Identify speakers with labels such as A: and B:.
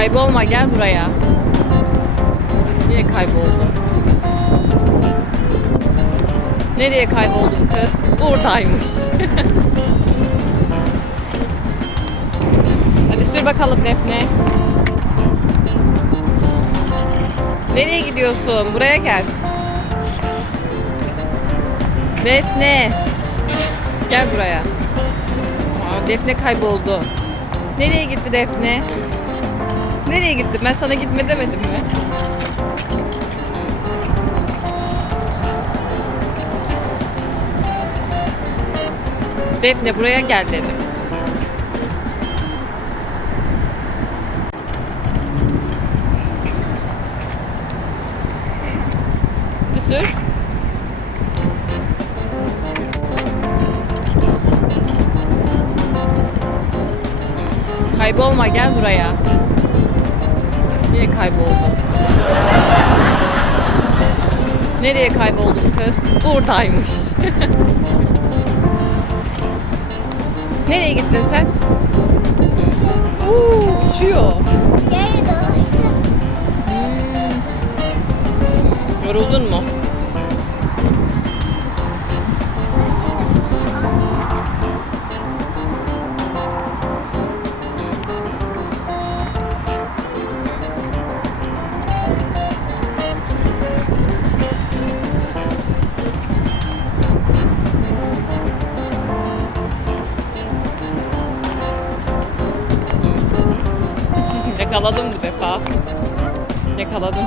A: Kaybolma gel buraya. Yine kayboldu. Nereye kayboldu bu kız? Buradaymış. Hadi sür bakalım Defne. Nereye gidiyorsun? Buraya gel. Defne. Gel buraya. Aa, Defne kayboldu. Nereye gitti Defne? Nereye gitti? Ben sana gitme demedim mi? Defne buraya gel dedim. Sür. Kaybolma gel buraya. Yine kayboldu. Nereye kayboldu bu kız? Buradaymış. Nereye gittin sen? Uuu uçuyor.
B: Yere dolaştım.
A: Hmm. Yoruldun mu? Yakaladım bu defa. Yakaladım.